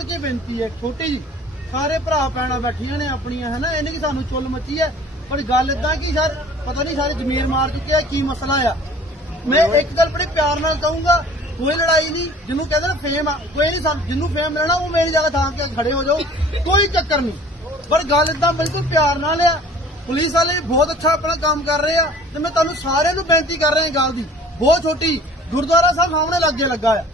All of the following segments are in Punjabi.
ਨਿਚੋੜ ਕੇ ਬੇਨਤੀ ਹੈ ਛੋਟੀ ਜੀ ਸਾਰੇ ਭਰਾ ਪੈਣਾ ਬੈਠੀਆਂ ਨੇ ਆਪਣੀਆਂ ਹਨਾ ਇਹਨੇ ਕਿ ਸਾਨੂੰ ਚੁੱਲ ਮੱਚੀ ਹੈ ਪਰ ਗੱਲ ਇਦਾਂ ਕੀ ਸਰ ਪਤਾ ਨਹੀਂ ਸਾਰੇ ਜ਼ਮੀਰ ਮਾਰ ਚੁੱਕੇ ਆ ਕੀ ਮਸਲਾ ਆ ਮੈਂ ਇੱਕ ਗੱਲ ਬੜੇ ਪਿਆਰ ਨਾਲ ਕਹੂੰਗਾ ਕੋਈ ਲੜਾਈ ਨਹੀਂ ਜਿਹਨੂੰ ਕਹਿੰਦੇ ਨੇ ਫੇਮ ਆ ਕੋਈ ਨਹੀਂ ਸਾਨੂੰ ਜਿਹਨੂੰ ਫੇਮ ਲੈਣਾ ਉਹ ਮੇਰੀ ਜਗ੍ਹਾ ਥਾਂ ਕੇ ਖੜੇ ਹੋ ਜਾਓ ਕੋਈ ਚੱਕਰ ਨਹੀਂ ਪਰ ਗੱਲ ਇਦਾਂ ਬਿਲਕੁਲ ਪਿਆਰ ਨਾਲ ਆ ਪੁਲਿਸ ਵਾਲੇ ਵੀ ਬਹੁਤ ਅੱਛਾ ਆਪਣਾ ਕੰਮ ਕਰ ਰਹੇ ਆ ਤੇ ਮੈਂ ਤੁਹਾਨੂੰ ਸਾਰਿਆਂ ਨੂੰ ਬੇਨਤੀ ਕਰ ਰਿਹਾ ਗੱਲ ਦੀ ਬਹੁਤ ਛੋਟੀ ਗੁਰਦੁਆਰਾ ਸਾਹਿਬ ਸਾਹਮਣੇ ਲੱਗੇ ਲੱਗਾ ਆ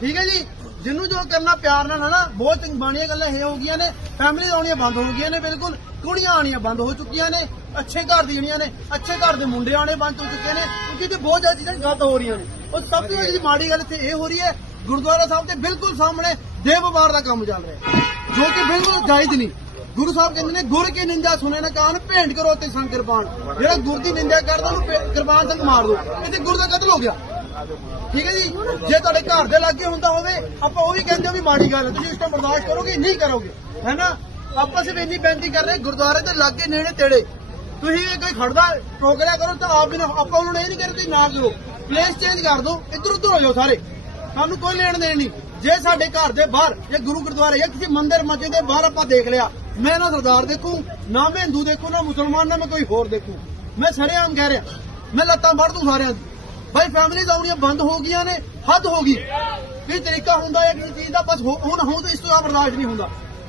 ਠੀਕ ਹੈ ਜੀ ਜਿੰਨੂੰ ਜੋ ਕਰਨਾ ਪਿਆਰ ਨਾਲ ਹਨਾ ਬਹੁਤ ਬਾਣੀਆਂ ਗੱਲਾਂ ਇਹ ਹੋ ਗਈਆਂ ਨੇ ਫੈਮਿਲੀ ਆਉਣੀਆਂ ਬੰਦ ਹੋ ਗਈਆਂ ਨੇ ਬਿਲਕੁਲ ਕੁੜੀਆਂ ਆਣੀਆਂ ਬੰਦ ਹੋ ਚੁੱਕੀਆਂ ਨੇ ਅੱਛੇ ਘਰ ਦੀ ਜਣੀਆਂ ਨੇ ਅੱਛੇ ਘਰ ਦੇ ਮੁੰਡੇ ਆਣੇ ਬੰਦ ਹੋ ਚੁੱਕੇ ਨੇ ਕਿਉਂਕਿ ਤੇ ਬਹੁਤ ਜ਼ਿਆਦਾ ਚੀਜ਼ਾਂ ਗਲਤ ਹੋ ਰਹੀਆਂ ਨੇ ਉਹ ਸਭ ਤੋਂ ਜਿਹੜੀ ਮਾੜੀ ਗੱਲ ਇੱਥੇ ਇਹ ਹੋ ਰਹੀ ਹੈ ਗੁਰਦੁਆਰਾ ਸਾਹਿਬ ਦੇ ਬਿਲਕੁਲ ਸਾਹਮਣੇ ਦੇਵਬਾਰ ਦਾ ਕੰਮ ਚੱਲ ਰਿਹਾ ਜੋ ਕਿ ਬਿਲਕੁਲ ਜਾਇਜ਼ ਨਹੀਂ ਗੁਰੂ ਸਾਹਿਬ ਕਹਿੰਦੇ ਨੇ ਗੁਰ ਕੀ ਨਿੰਦਾ ਸੁਨੇ ਨਾ ਕਾਨ ਭੇਂਟ ਕਰੋ ਤੇ ਸੰਗਰਬਾਨ ਜਿਹੜਾ ਗੁਰ ਦੀ ਨਿੰਦਾ ਕਰਦਾ ਉਹਨੂੰ ਕਿਰਪਾਨ ਸੰਗ ਮਾਰ ਦੋ ਇੱਥੇ ਗੁਰ ਦਾ ਕਤਲ ਹੋ ਗਿਆ ਠੀਕ ਹੈ ਜੀ ਜੇ ਤੁਹਾਡੇ ਘਰ ਦੇ ਲੱਗੇ ਹੁੰਦਾ ਹੋਵੇ ਆਪਾਂ ਉਹ ਵੀ ਕਹਿੰਦੇ ਹੋ ਵੀ ਮਾੜੀ ਗੱਲ ਹੈ ਤੁਸੀਂ ਇਸ ਤੋਂ ਬਰਦਾਸ਼ਤ ਕਰੋਗੇ ਨਹੀਂ ਕਰੋਗੇ ਹੈਨਾ ਆਪਾਂ ਸਿਰ ਇੰਨੀ ਬੇਨਤੀ ਕਰ ਰਹੇ ਗੁਰਦੁਆਰੇ ਦੇ ਲੱਗੇ ਨੇੜੇ ਤੇੜੇ ਤੁਸੀਂ ਇਹ ਕੋਈ ਖੜਦਾ ਟੋਕ ਲਿਆ ਕਰੋ ਤਾਂ ਆਪ ਵੀ ਨਾ ਆਪਾਂ ਉਹਨਾਂ ਨੂੰ ਇਹ ਨਹੀਂ ਕਰਦੇ ਨਾ ਕਰੋ ਪਲੇਸ ਚੇਂਜ ਕਰ ਦਿਓ ਇੱਧਰ ਉੱਧਰ ਹੋ ਜਾਓ ਸਾਰੇ ਸਾਨੂੰ ਕੋਈ ਲੈਣ ਦੇਣ ਨਹੀਂ ਜੇ ਸਾਡੇ ਘਰ ਦੇ ਬਾਹਰ ਜਾਂ ਗੁਰੂ ਗੁਰਦੁਆਰੇ ਜਾਂ ਕਿਸੇ ਮੰਦਿਰ ਮਸਜਿਦ ਦੇ ਬਾਹਰ ਆਪਾਂ ਦੇਖ ਲਿਆ ਮੈਂ ਨਾ ਸਰਦਾਰ ਦੇਖੂ ਨਾ ਮੈਂ ਹਿੰਦੂ ਦੇਖੂ ਨਾ ਮੁਸਲਮਾਨ ਨਾ ਮੈਂ ਕੋਈ ਹੋਰ ਦੇਖੂ ਮੈਂ ਸੜਿਆਂ ਕਹਿ ਰਿਹਾ ਮੈਂ ਲੱਤਾਂ ਵੱਢ ਦੂੰ ਸਾਰਿਆਂ ਦੀ ਭਾਈ ਫੈਮਿਲੀਜ਼ ਆਉਣੀਆਂ ਬੰਦ ਹੋ ਗਈਆਂ ਨੇ ਹੱਦ ਹੋ ਗਈ ਇਹ ਤਰੀਕਾ ਹੁੰਦਾ ਹੈ ਕਿਸੇ ਚੀਜ਼ ਦਾ ਬਸ ਹੁਣ ਹੁਣ ਇਸ ਤੋਂ ਆ ਬਰਦਾਸ਼ਤ ਨਹੀਂ ਹੁੰਦਾ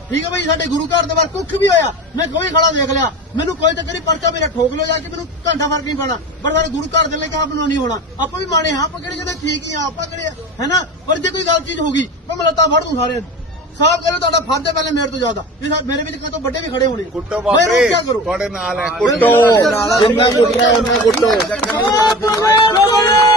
ਠੀਕ ਹੈ ਭਾਈ ਸਾਡੇ ਗੁਰੂ ਘਰ ਦੇ ਬਾਹਰ ਕੁੱਖ ਵੀ ਹੋਇਆ ਮੈਂ ਕੋਈ ਖੜਾ ਦੇਖ ਲਿਆ ਮੈਨੂੰ ਕੋਈ ਤਾਂ ਕਰੀ ਪਰਚਾ ਮੇਰਾ ਠੋਕ ਲੋ ਜਾ ਕੇ ਮੈਨੂੰ ਘੰਟਾ ਫਰਕ ਨਹੀਂ ਪੈਣਾ ਪਰ ਸਾਡੇ ਗੁਰੂ ਘਰ ਦੇ ਲਈ ਕਹਾ ਬਣਾ ਨਹੀਂ ਹੋਣਾ ਆਪਾਂ ਵੀ ਮਾਣੇ ਹਾਂ ਆਪਾਂ ਕਿਹੜੇ ਜਿਹੜੇ ਠੀਕ ਹੀ ਆ ਆਪਾਂ ਕਿਹੜੇ ਹੈ ਨਾ ਪਰ ਜੇ ਕੋਈ ਗਲਤ ਚੀਜ਼ ਹੋ ਗਈ ਮੈਂ ਲੱਤਾਂ ਫੜ ਦੂੰ ਸਾਰਿਆਂ ਨੂੰ ਸਾਹ ਕਰੋ ਤੁਹਾਡਾ ਫਰਜ਼ ਹੈ ਪਹਿਲੇ ਮੇਰੇ ਤੋਂ ਜ਼ਿਆਦਾ ਇਹ ਮੇਰੇ ਵਿੱਚ ਤੋਂ ਵੱਡੇ ਵੀ ਖੜੇ ਹੋਣੇ ਕੁੱਟੋ ਬਾਪੇ ਮੈਂ ਕੀ ਕਰੂੰ ਤੁਹਾਡੇ ਨਾਲ ਹੈ ਕੁੱਟੋ ਜਿੰਨਾ ਕੁੱਟਣਾ ਉਹਨਾਂ ਕੁੱਟੋ